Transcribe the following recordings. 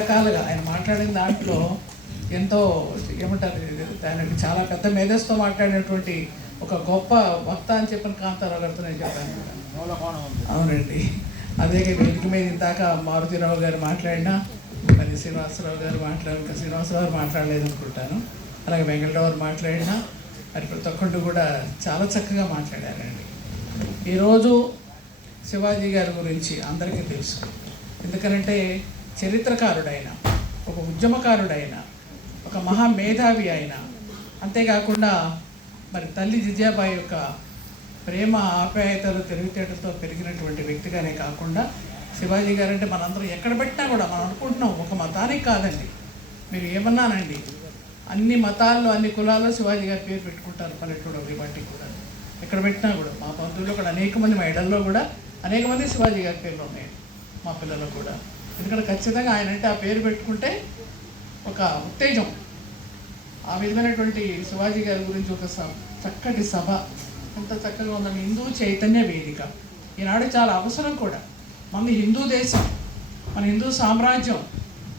రకరకాలుగా ఆయన మాట్లాడిన దాంట్లో ఎంతో ఏమంటారు, దానికి చాలా పెద్ద మేధస్సుతో మాట్లాడినటువంటి ఒక గొప్ప వక్త అని చెప్పిన కాంతారావు గారితో నేను చెప్పాను. అవునండి, అదే వేదిక మీద ఇందాక మారుతిరావు గారు మాట్లాడినా, మరి శ్రీనివాసరావు గారు ఇంకా శ్రీనివాసరావు గారు మాట్లాడలేదు అనుకుంటాను, అలాగే వెంకటరావు గారు మాట్లాడినా, మరి ప్రతి ఒక్కళ్ళు కూడా చాలా చక్కగా మాట్లాడారండి. ఈరోజు శివాజీ గారి గురించి అందరికీ తెలుసు. ఎందుకనంటే చరిత్రకారుడైన, ఒక ఉద్యమకారుడైన, ఒక మహామేధావి అయిన, అంతేకాకుండా మరి తల్లి జిజాబాయి యొక్క ప్రేమ ఆప్యాయతలు తెలివితేటలతో పెరిగినటువంటి వ్యక్తిగానే కాకుండా శివాజీ గారు అంటే మనందరం ఎక్కడ పెట్టినా కూడా మనం అనుకుంటున్నాం ఒక మతానికి కాదండి, మీరు ఏమన్నానండి, అన్ని మతాల్లో అన్ని కులాల్లో శివాజీ గారి పేరు పెట్టుకుంటారు. పల్లెటూరు వాటికి కూడా ఎక్కడ పెట్టినా కూడా మా బంధువుల్లో కూడా అనేక మంది, మా ఇళ్లలో కూడా అనేక మంది శివాజీ గారి పేర్లు ఉన్నాయి, మా పిల్లలు కూడా. ఎందుకంటే ఖచ్చితంగా ఆయన అంటే ఆ పేరు పెట్టుకుంటే ఒక ఉత్తేజం. ఆ విధమైనటువంటి శివాజీ గారి గురించి ఒక చక్కటి సభ ఎంత చక్కగా ఉందని హిందూ చైతన్య వేదిక ఈనాడు చాలా అవసరం కూడా. మన హిందూ దేశం, మన హిందూ సామ్రాజ్యం,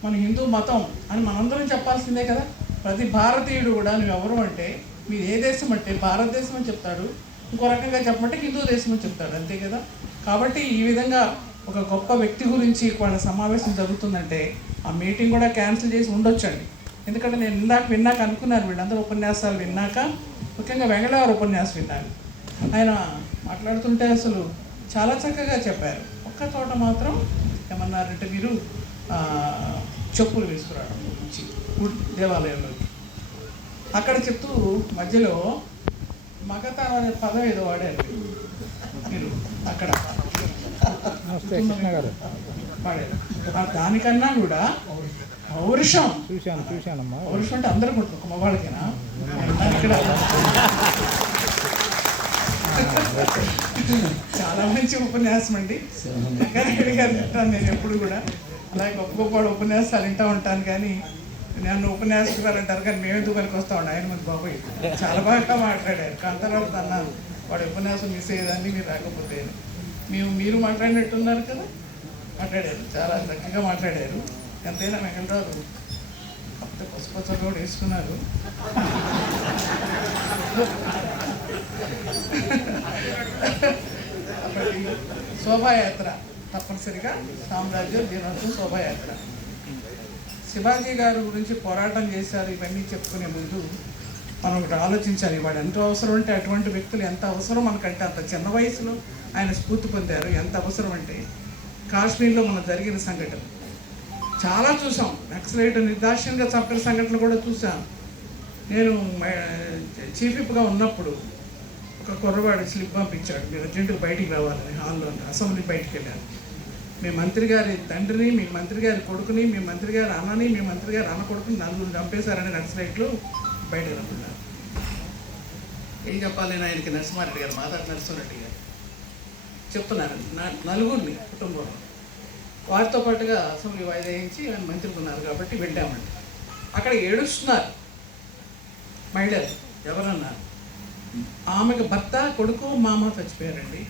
మన హిందూ మతం అని మనందరం చెప్పాల్సిందే కదా. ప్రతి భారతీయుడు కూడా నువ్వు ఎవరు అంటే, మీరు ఏ దేశం అంటే భారతదేశం అని చెప్తాడు, ఇంకో రకంగా చెప్పమంటే హిందూ దేశం అని చెప్తాడు, అంతే కదా. కాబట్టి ఈ విధంగా ఒక గొప్ప వ్యక్తి గురించి వాళ్ళ సమావేశం జరుగుతుందంటే ఆ మీటింగ్ కూడా క్యాన్సిల్ చేసి ఉండొచ్చండి. ఎందుకంటే నేను విన్నాక అనుకున్నాను, వీళ్ళందరూ ఉపన్యాసాలు విన్నాక, ముఖ్యంగా వెంకటరావు ఉపన్యాసం విన్నాను. ఆయన మాట్లాడుతుంటే అసలు చాలా చక్కగా చెప్పారు. ఒక్క చోట మాత్రం ఏమన్నారంటే, మీరు చెప్పులు వేసుకురావడం గురించి దేవాలయంలోకి అక్కడ చెప్తూ మధ్యలో మగతనం అనే పదం ఏదో వాడారు మీరు అక్కడ వాడారు. దానికన్నా కూడా పౌరుషం, పౌరుషం అంటే అందరూ ఉంటుంది, మగవాళ్ళకైనా ఇక్కడ చాలా మంచి ఉపన్యాసం అండి. నేను ఎప్పుడు కూడా అలాగే గొప్ప గొప్ప ఉపన్యాసాలు వింటూ ఉంటాను, కానీ నన్ను ఉపన్యాసకులు అంటారు కానీ మేము ఎందుకు పనికి వస్తూ ఉంటాం. ఆయన మంది బాబోయ్ చాలా బాగా మాట్లాడారు. కాంతారావు అన్నాను, వాడు ఉపన్యాసం మిస్ అయ్యేదాన్ని మీరు రాకపోతే. మీరు మాట్లాడినట్టున్నారు కదా, మాట్లాడారు, చాలా చక్కగా మాట్లాడారు. ఎంతైనా వెంకటరావు కాకపోతే పసుపచ్చ కూడా వేసుకున్నారు. శోభాయాత్ర తప్పనిసరిగా సామ్రాజ్యం దినోత్సవం శోభాయాత్ర. శివాజీ గారి గురించి పోరాటం చేశారు. ఇవన్నీ చెప్పుకునే ముందు మనం ఒకటి ఆలోచించాలి, వాడు ఎంత అవసరం అంటే, అటువంటి వ్యక్తులు ఎంత అవసరం మనకంటే, అంత చిన్న వయసులో ఆయన స్ఫూర్తి పొందారు. ఎంత అవసరం అంటే, కాశ్మీర్లో మనం జరిగిన సంఘటన చాలా చూసాం. నక్సలైట్ నిర్దాక్ష్యంగా చంపిన సంఘటన కూడా చూసాం. నేను చీఫ్ విప్గా ఉన్నప్పుడు ఒక కుర్రవాడు స్లిప్ పంపించాడు, మీరు అర్జెంటుగా బయటికి రావాలని. హాల్లో అసెంబ్లీ బయటికి వెళ్ళాను. మీ మంత్రి గారి తండ్రిని, మీ మంత్రి గారి కొడుకుని, మీ మంత్రి గారి అన్నని, మీ మంత్రి గారి అన్న కొడుకుని నలుగురు చంపేశారని నక్సలైట్లు బయటకు రమ్మన్నారు. ఏం చెప్పాలి, నేను ఆయనకి నరసింహారెడ్డి గారు, మాదాటి నరసింహారెడ్డి గారు చెప్తున్నారు, నలుగురిని కుటుంబంలో వారితో పాటుగా అసెంబ్లీ వాయిదా వేయించి ఆయన మంత్రికి ఉన్నారు కాబట్టి వెళ్ళామండి. అక్కడ ఏడుస్తున్నారు మహిళలు. ఎవరన్నారు, ఆమెకు భర్త, కొడుకు, మామ చచ్చిపోయారండి.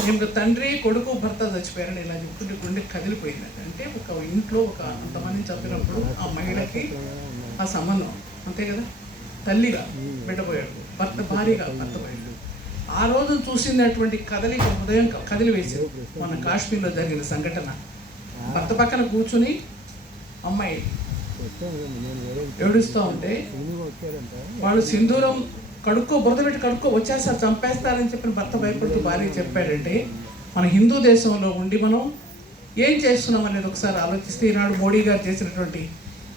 ఈమెకు తండ్రి, కొడుకు, భర్త చచ్చిపోయారని ఇలా చెప్పుకుంటే గుండె కదిలిపోయింది. అంటే ఒక ఇంట్లో ఒక అంతమందిని చంపినప్పుడు ఆ మహిళకి ఆ సంబంధం అంతే కదా. తల్లిగా బిడ్డపోయాడు, భర్త భార్యగా భర్త పోయాడు. ఆ రోజు చూసినటువంటి కదలిక హృదయం కదిలి వేసింది. మన కాశ్మీర్లో జరిగిన సంఘటన. భర్త పక్కన కూర్చుని అమ్మాయి ఏడుస్తూ ఉంటే వాళ్ళు సింధూరం బురద పెట్టి కడుక్కో వచ్చేస్తారు, చంపేస్తారని చెప్పిన భర్త భయపడుతూ భార్య చెప్పాడంటే, మన హిందూ దేశంలో ఉండి మనం ఏం చేస్తున్నాం అనేది ఒకసారి ఆలోచిస్తే, ఈనాడు మోడీ గారు చేసినటువంటి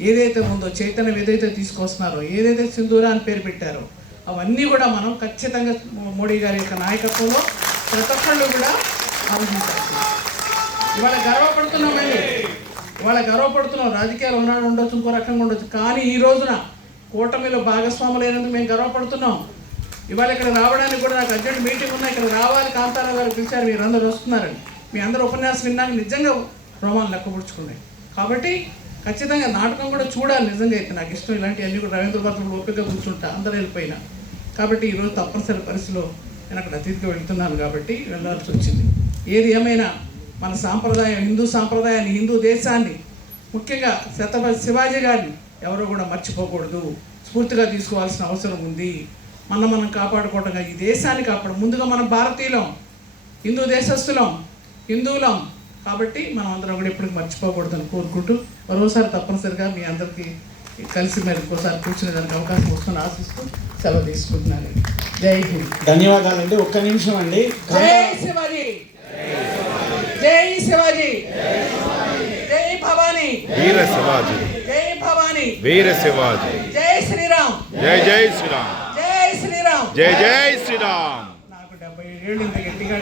ఏదైతే ఉందో, చైతన్యం ఏదైతే తీసుకొస్తున్నారో, ఏదైతే సింధూరా అని పేరు పెట్టారో, అవన్నీ కూడా మనం ఖచ్చితంగా మోడీ గారి యొక్క నాయకత్వంలో ప్రతి ఒక్కళ్ళు కూడా ఆలోచించాలి. ఇవాళ గర్వపడుతున్నాం. రాజకీయాలు ఉన్నాడు ఉండొచ్చు, ఇంకో రకంగా ఉండొచ్చు, కానీ ఈ రోజున కూటమిలో భాగస్వాములైనందుకు మేము గర్వపడుతున్నాం. ఇవాళ ఇక్కడ రావడానికి కూడా నాకు అర్జెంట్ మీటింగ్ ఉన్నాయి, ఇక్కడ రావాలి, కాంతారావు గారు పిలిచారు, మీరు అందరూ వస్తున్నారని. మీ అందరూ ఉపన్యాసం విన్నాక నిజంగా రోమాలు లెక్కపుడుచుకున్నాయి. కాబట్టి ఖచ్చితంగా నాటకం కూడా చూడాలి. నిజంగా అయితే నాకు ఇష్టం ఇలాంటివన్నీ కూడా. రవీంద్ర భారతంలో ఓపికగా కూర్చుంటా, అందరూ వెళ్ళిపోయినా. కాబట్టి ఈరోజు తప్పనిసరి పరిస్థితిలో నేను అక్కడ అతిథిగా వెళ్తున్నాను కాబట్టి వెళ్ళాల్సి వచ్చింది. ఏది ఏమైనా మన సాంప్రదాయం, హిందూ సాంప్రదాయాన్ని, హిందూ దేశాన్ని ముఖ్యంగా ఛత్రపతి శివాజీ గారిని ఎవరు కూడా మర్చిపోకూడదు, స్ఫూర్తిగా తీసుకోవాల్సిన అవసరం ఉంది. మనం కాపాడుకోవటంగా ఈ దేశాన్ని ముందుగా మనం భారతీయులం, హిందూ దేశస్థులం, హిందువులం కాబట్టి మనం అందరం కూడా ఎప్పటికీ మర్చిపోకూడదని కోరుకుంటూ మరోసారి తప్పనిసరిగా మీ అందరికీ కలిసి మరి ఇంకోసారి కూర్చునేదానికి అవకాశం వస్తుందని ఆశిస్తూ సెలవు తీసుకుంటున్నాను. జై హింద్. ధన్యవాదాలండి. ఒక్క నిమిషం అండి. జై శివాజీ, జై శివాజీ, జై భవానీ, వీర శివాజీ, జై భవానీ, వీర శివాజీ, జై శ్రీరామ్, జై జై శ్రీరామ్, జై శ్రీరామ్, జై జై శ్రీరామ్. నాకు 77 ఏళ్ళు ఇంత గట్టిగా